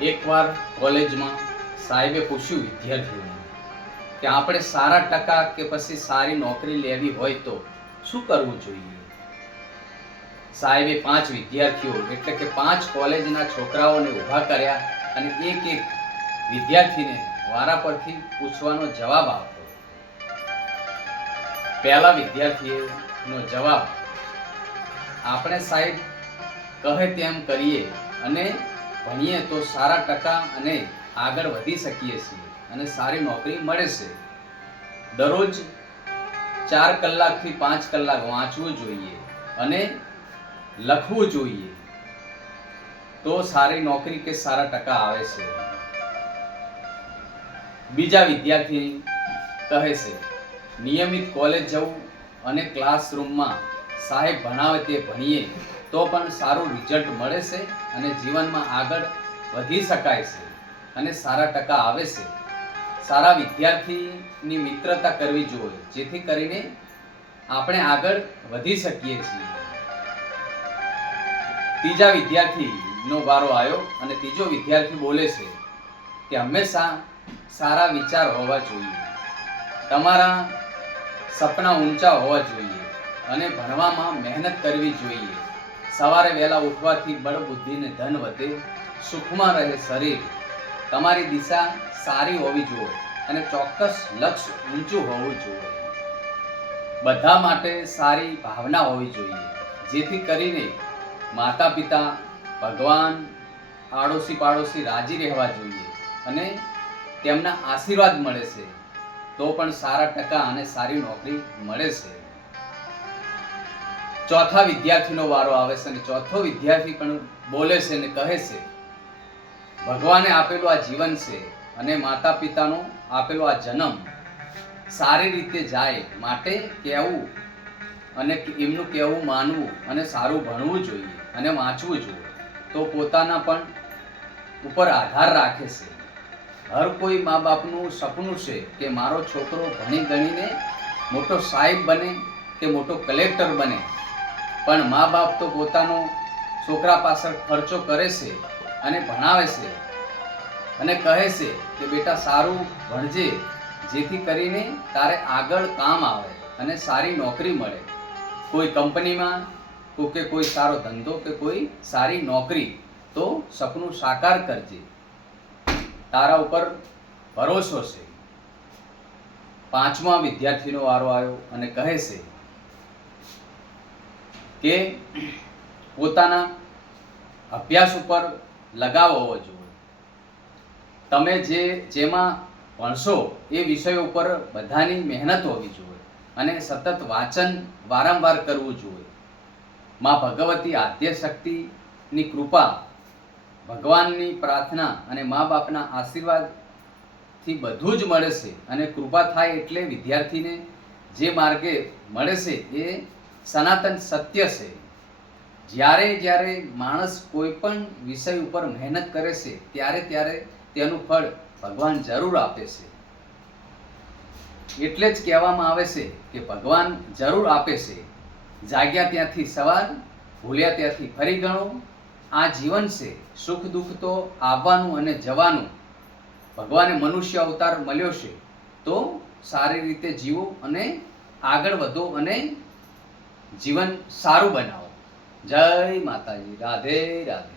એકવાર કોલેજમાં સાહેબે પૂછ્યું વિદ્યાર્થીઓને કે આપણે સારા ટકા કે પછી સારી નોકરી લેવી હોય તો શું કરવું જોઈએ. સાહેબે 5 વિદ્યાર્થીઓ એટલે કે 5 કોલેજના છોકરાઓને ઊભા કર્યા અને એક એક વિદ્યાર્થીને વારા પરથી પૂછવાનો જવાબ આપ્યો. પહેલા વિદ્યાર્થીનો જવાબ, આપણે સાહેબ કહે તેમ કરીએ અને ભણીએ તો સારા ટકા અને આગળ વધી શકીએ છીએ અને સારી નોકરી મળે છે. દરરોજ 4 કલાકથી 5 કલાક વાંચવું જોઈએ અને લખવું જોઈએ તો સારી નોકરી કે સારા ટકા આવે છે. બીજા વિદ્યાર્થી કહે છે, નિયમિત કોલેજ જવું અને ક્લાસરૂમમાં સાહેબ ભણાવે તે ભણીએ તો પણ સારું રિઝલ્ટ મળે છે અને જીવનમાં આગળ વધી શકાય છે અને સારા ટકા આવે છે. સારા વિદ્યાર્થીની મિત્રતા કરવી જોઈએ જેથી કરીને આપણે આગળ વધી શકીએ છીએ. ત્રીજા વિદ્યાર્થીનો વારો આવ્યો અને ત્રીજો વિદ્યાર્થી બોલે છે કે હંમેશા સારા વિચાર હોવા જોઈએ, તમારા સપના ઊંચા હોવા જોઈએ અને ભણવામાં મહેનત કરવી જોઈએ. સવારે વહેલા ઉઠવાથી બળ બુદ્ધિ ને ધન વધે, સુખમાં રહે શરીર. તમારી દિશા સારી હોવી જોઈએ અને ચોક્કસ લક્ષ્ય ઊંચું હોવું જોઈએ. બધા માટે સારી ભાવના હોવી જોઈએ જેથી કરીને માતા પિતા, ભગવાન, આડોશી પાડોશી રાજી રહેવા જોઈએ અને તેમના આશીર્વાદ મળે છે તો પણ સારા ટકા અને સારી નોકરી મળે છે. ચોથા વિદ્યાર્થીનો વારો આવે છે અને ચોથો વિદ્યાર્થી પણ બોલે છે અને કહે છે, ભગવાને આપેલું આ જીવન છે અને માતા પિતાનો આપેલો આ જન્મ સારી રીતે જાય માટે કહેવું અને એમનું કહેવું માનવું અને સારું ભણવું જોઈએ અને વાંચવું જોઈએ તો પોતાના પણ ઉપર આધાર રાખે છે. હર કોઈ મા બાપનું સપનું છે કે મારો છોકરો ભણી ગણીને મોટો સાહેબ બને કે મોટો કલેક્ટર બને, પણ મા બાપ તો પોતાનો છોકરા પાછળ ખર્ચો કરે છે અને ભણાવે છે અને કહે છે કે બેટા સારું ભણજે જેથી કરીને તારે આગળ કામ આવે અને સારી નોકરી મળે, કોઈ કંપનીમાં કે કોઈ સારો ધંધો કે કોઈ સારી નોકરી, તો સપનું સાકાર કરજે, તારા ઉપર ભરોસો છે. પાંચમા વિદ્યાર્થીનો વારો આવ્યો અને કહે છે કે પોતાના અભ્યાસ ઉપર લગાવ હોવો જોઈએ. તમે જેમાં ભણશો એ વિષયો ઉપર બધાની મહેનત હોવી જોઈએ અને સતત વાંચન વારંવાર કરવું જોઈએ. માં ભગવતી આદ્ય શક્તિની કૃપા, ભગવાનની પ્રાર્થના અને મા બાપના આશીર્વાદથી બધું જ મળે છે અને કૃપા થાય એટલે વિદ્યાર્થીને જે માર્ગે મળે છે એ સનાતન સત્ય છે. જ્યારે માણસ કોઈ પણ વિષય ઉપર મહેનત કરે છે ત્યારે તેનું ફળ ભગવાન જરૂર આપે છે. એટલે જ કહેવામાં આવે છે કે ભગવાન જરૂર આપે છે. જાગ્યા ત્યાંથી સવાર, ભૂલ્યા ત્યાંથી ફરી ગણો. આ જીવન છે, સુખ દુઃખ તો આવવાનું અને જવાનું. ભગવાને મનુષ્ય અવતાર મળ્યો છે તો સારી રીતે જીવો અને આગળ વધો અને જીવન સારું બનાવો. જય માતાજી. રાધે રાધે.